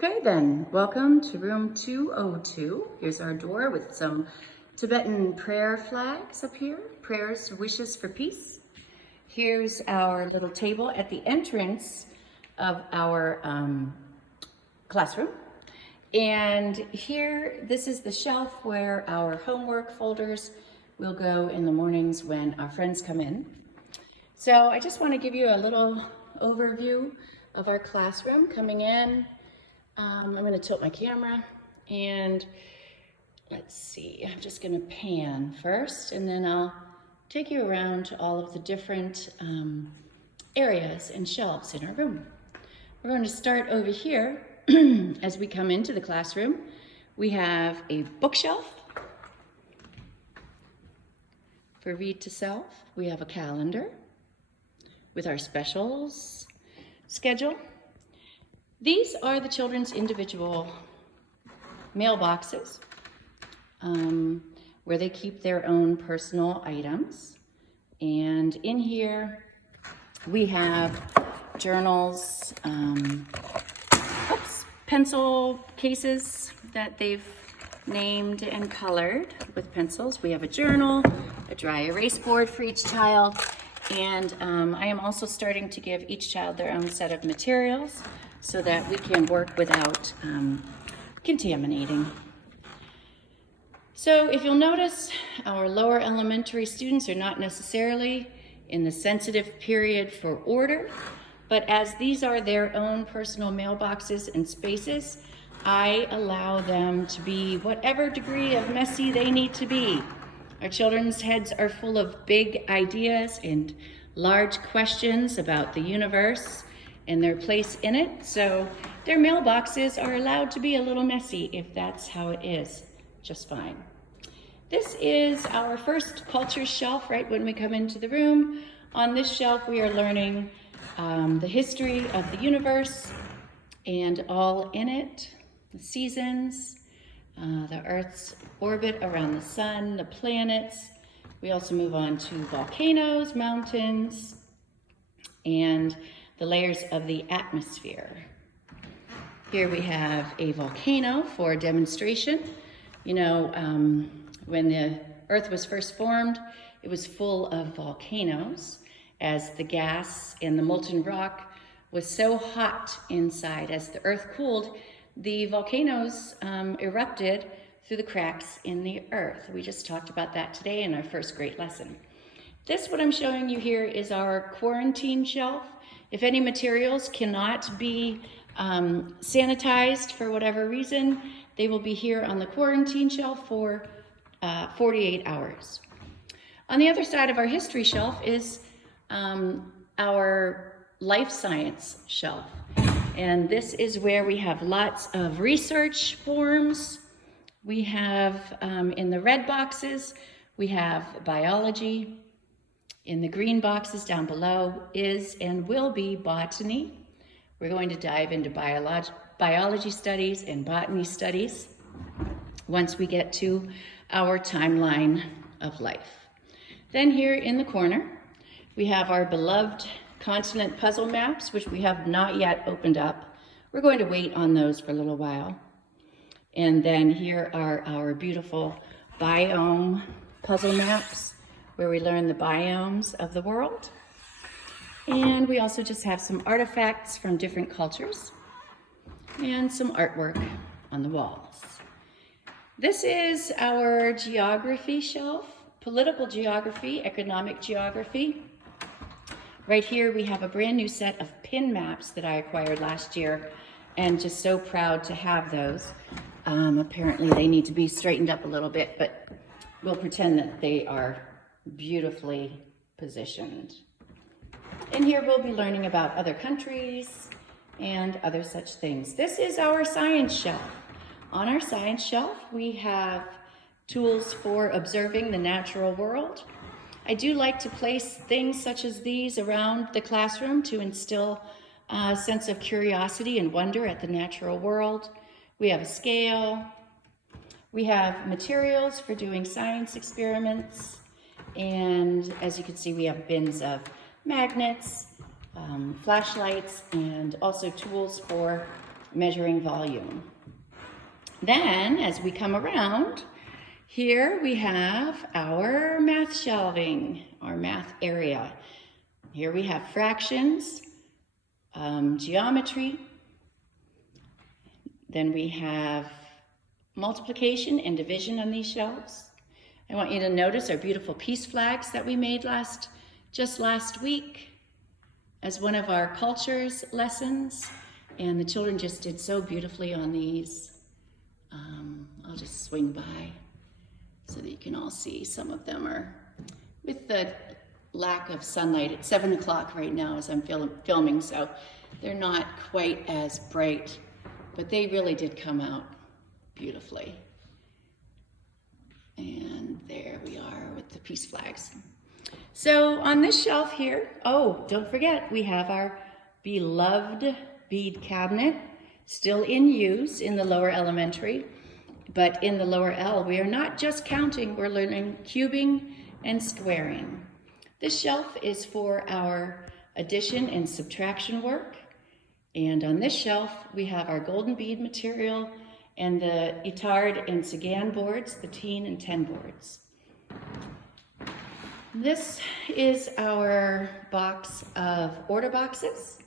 Okay then, welcome to room 202. Here's our door with some Tibetan prayer flags up here, prayers, wishes for peace. Here's our little table at the entrance of our classroom. And here, this is the shelf where our homework folders will go in the mornings when our friends come in. So I just want to give you a little overview of our classroom coming in. I'm going to tilt my camera and let's see, I'm just going to pan first and then I'll take you around to all of the different areas and shelves in our room. We're going to start over here. As we come into the classroom, we have a bookshelf for read to self. We have a calendar with our specials schedule. These are the children's individual mailboxes where they keep their own personal items. And in here we have journals, pencil cases that they've named and colored with pencils. We have a journal, a dry erase board for each child, and I am also starting to give each child their own set of materials so that we can work without contaminating. So if you'll notice, our lower elementary students are not necessarily in the sensitive period for order, but as these are their own personal mailboxes and spaces, I allow them to be whatever degree of messy they need to be. Our children's heads are full of big ideas and large questions about the universe and their place in it, so their mailboxes are allowed to be a little messy if that's how it is, just fine. This is our first culture shelf right when we come into the room. On this shelf we are learning the history of the universe and all in it, the seasons, the Earth's orbit around the sun, the planets. We also move on to volcanoes, mountains, and the layers of the atmosphere. Here we have a volcano for demonstration. You know, when the Earth was first formed, it was full of volcanoes, as the gas and the molten rock was so hot inside. As the Earth cooled, the volcanoes erupted through the cracks in the Earth. We just talked about that today in our first great lesson. This, what I'm showing you here, is our quarantine shelf. If any materials cannot be sanitized for whatever reason, they will be here on the quarantine shelf for 48 hours. On the other side of our history shelf is our life science shelf. And this is where we have lots of research forms. We have, in the red boxes, we have biology. In the green boxes down below is and will be botany. We're going to dive into biology studies and botany studies once we get to our timeline of life. Then here in the corner, we have our beloved continent puzzle maps, which we have not yet opened up. We're going to wait on those for a little while. And then here are our beautiful biome puzzle maps, where we learn the biomes of the world. And we also just have some artifacts from different cultures and some artwork on the walls. This is our geography shelf, political geography, economic geography. Right here we have a brand new set of pin maps that I acquired last year, and just so proud to have those. Apparently they need to be straightened up a little bit, but we'll pretend that they are beautifully positioned. And here we'll be learning about other countries and other such things. This is our science shelf. On our science shelf, we have tools for observing the natural world. I do like to place things such as these around the classroom to instill a sense of curiosity and wonder at the natural world. We have a scale. We have materials for doing science experiments. And as you can see, we have bins of magnets, flashlights, and also tools for measuring volume. Then, as we come around, here we have our math shelving, our math area. Here we have fractions, geometry. Then we have multiplication and division on these shelves. I want you to notice our beautiful peace flags that we made just last week as one of our cultures lessons. And the children just did so beautifully on these. I'll just swing by so that you can all see. Some of them are, with the lack of sunlight, it's 7 o'clock right now as I'm filming, so they're not quite as bright, but they really did come out beautifully. And there we are with the peace flags. So on this shelf here, oh, don't forget, we have our beloved bead cabinet, still in use in the lower elementary, but in the lower L, we are not just counting, we're learning cubing and squaring. This shelf is for our addition and subtraction work. And on this shelf, we have our golden bead material and the Itard and Sagan boards, the teen and 10 boards. This is our box of order boxes.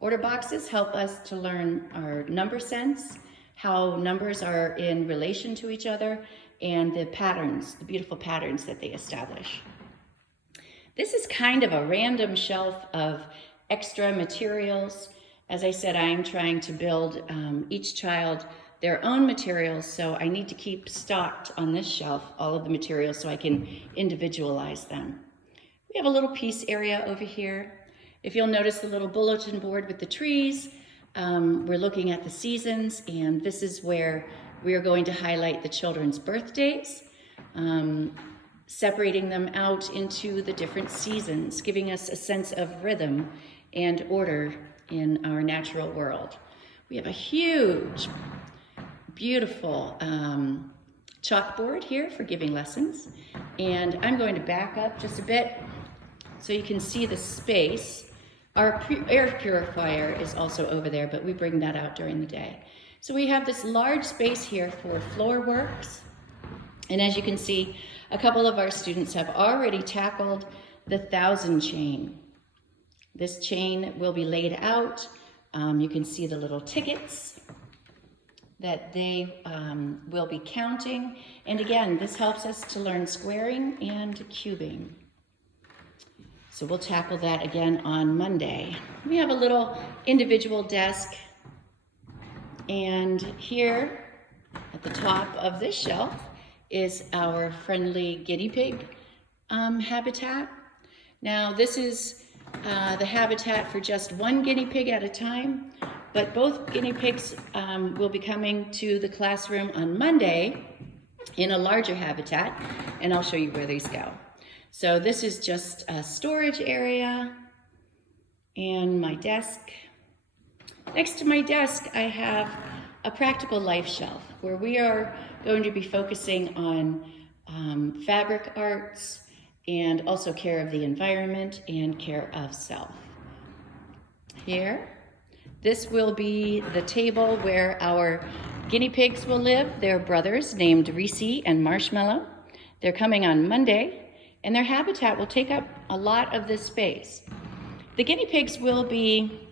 Order boxes help us to learn our number sense, how numbers are in relation to each other, and the patterns, the beautiful patterns that they establish. This is kind of a random shelf of extra materials. As I said, I am trying to build each child their own materials, so I need to keep stocked on this shelf all of the materials so I can individualize them. We have a little piece area over here. If you'll notice the little bulletin board with the trees, we're looking at the seasons, and this is where we are going to highlight the children's birthdays, separating them out into the different seasons, giving us a sense of rhythm and order in our natural world. We have a huge, beautiful chalkboard here for giving lessons, and I'm going to back up just a bit so you can see the space. Our air purifier is also over there, but we bring that out during the day. So we have this large space here for floor works, and as you can see, a couple of our students have already tackled the 1,000 chain. This chain will be laid out. You can see the little tickets that they will be counting. And again, this helps us to learn squaring and cubing. So we'll tackle that again on Monday. We have a little individual desk. And here at the top of this shelf is our friendly guinea pig habitat. Now this is the habitat for just one guinea pig at a time, but both guinea pigs will be coming to the classroom on Monday in a larger habitat, and I'll show you where these go. So this is just a storage area and my desk. Next to my desk, I have a practical life shelf where we are going to be focusing on fabric arts and also care of the environment and care of self. Here, this will be the table where our guinea pigs will live. They're brothers named Reese and Marshmallow. They're coming on Monday, and their habitat will take up a lot of this space. The guinea pigs will be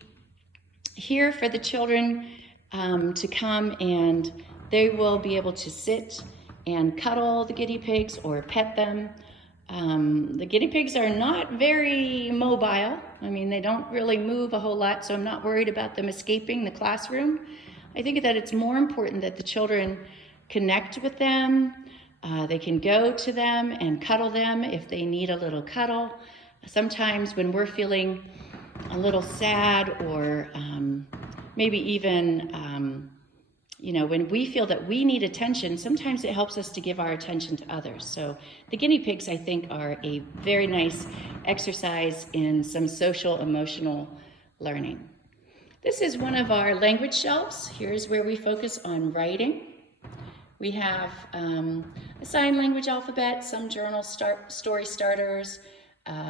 here for the children to come, and they will be able to sit and cuddle the guinea pigs or pet them. The guinea pigs are not very mobile. I mean, they don't really move a whole lot, so I'm not worried about them escaping the classroom. I think that it's more important that the children connect with them. They can go to them and cuddle them if they need a little cuddle. Sometimes when we're feeling a little sad or maybe even, when we feel that we need attention, sometimes it helps us to give our attention to others. So the guinea pigs, I think, are a very nice exercise in some social emotional learning. This is one of our language shelves. Here's where we focus on writing. We have a sign language alphabet, some journal story starters,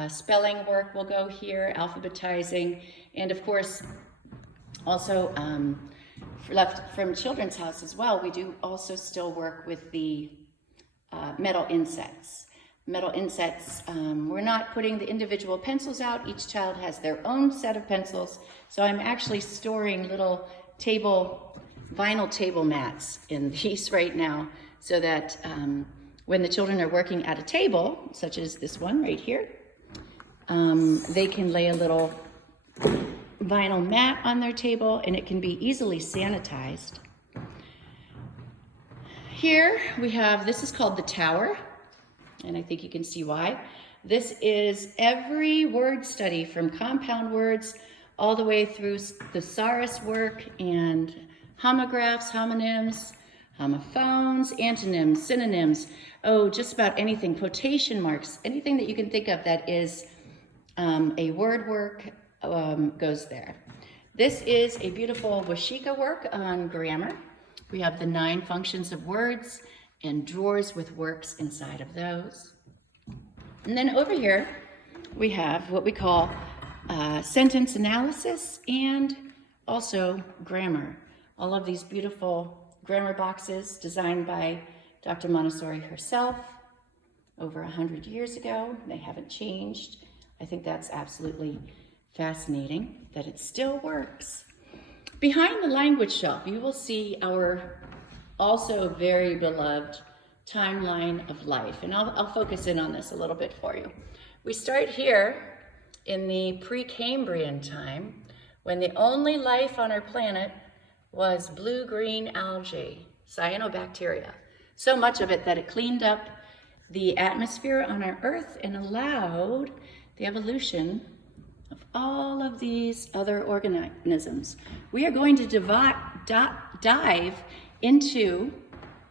spelling work will go here, alphabetizing, and of course, also left from Children's House as well, we do also still work with the metal insets. Metal insets, we're not putting the individual pencils out. Each child has their own set of pencils. So I'm actually storing little vinyl table mats in these right now, so that when the children are working at a table, such as this one right here, they can lay a little vinyl mat on their table and it can be easily sanitized. Here we have, this is called the tower, and I think you can see why. This is every word study from compound words all the way through thesaurus work and homographs, homonyms, homophones, antonyms, synonyms, just about anything, quotation marks, anything that you can think of that is a word work goes there. This is a beautiful Washika work on grammar. We have the 9 functions of words and drawers with works inside of those. And then over here, we have what we call sentence analysis and also grammar. All of these beautiful grammar boxes designed by Dr. Montessori herself over 100 years ago. They haven't changed. I think that's absolutely fascinating that it still works. Behind the language shelf, you will see our also very beloved timeline of life. And I'll focus in on this a little bit for you. We start here in the Precambrian time, when the only life on our planet was blue-green algae, cyanobacteria. So much of it that it cleaned up the atmosphere on our Earth and allowed the evolution of all of these other organisms. We are going to dive into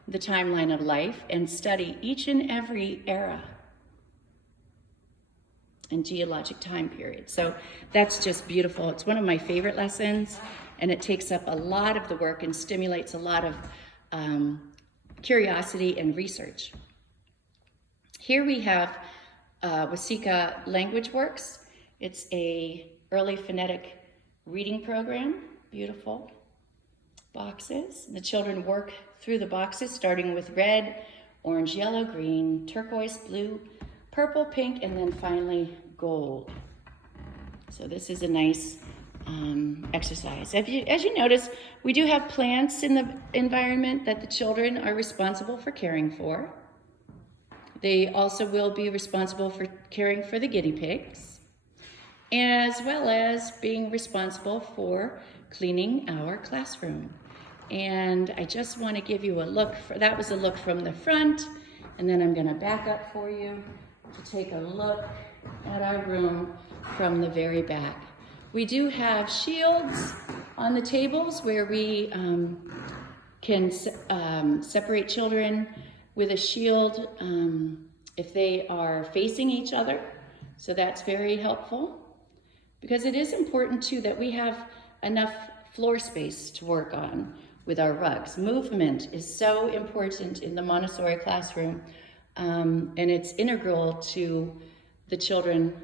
the timeline of life and study each and every era and geologic time period. So that's just beautiful. It's one of my favorite lessons, and it takes up a lot of the work and stimulates a lot of curiosity and research. Here we have Wasika Language Works. It's a early phonetic reading program, beautiful boxes. The children work through the boxes, starting with red, orange, yellow, green, turquoise, blue, purple, pink, and then finally gold. So this is a nice exercise. As you notice, we do have plants in the environment that the children are responsible for caring for. They also will be responsible for caring for the guinea pigs, as well as being responsible for cleaning our classroom. And I just want to give you a look, that was a look from the front, and then I'm going to back up for you to take a look at our room from the very back. We do have shields on the tables where we can separate children with a shield if they are facing each other. So that's very helpful, because it is important too that we have enough floor space to work on with our rugs. Movement is so important in the Montessori classroom, and it's integral to the children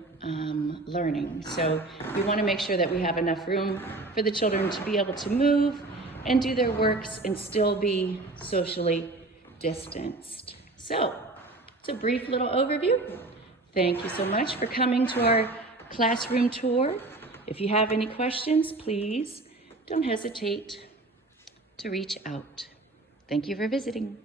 learning. So we want to make sure that we have enough room for the children to be able to move and do their works and still be socially distanced. So it's a brief little overview. Thank you so much for coming to our classroom tour. If you have any questions, please don't hesitate to reach out. Thank you for visiting.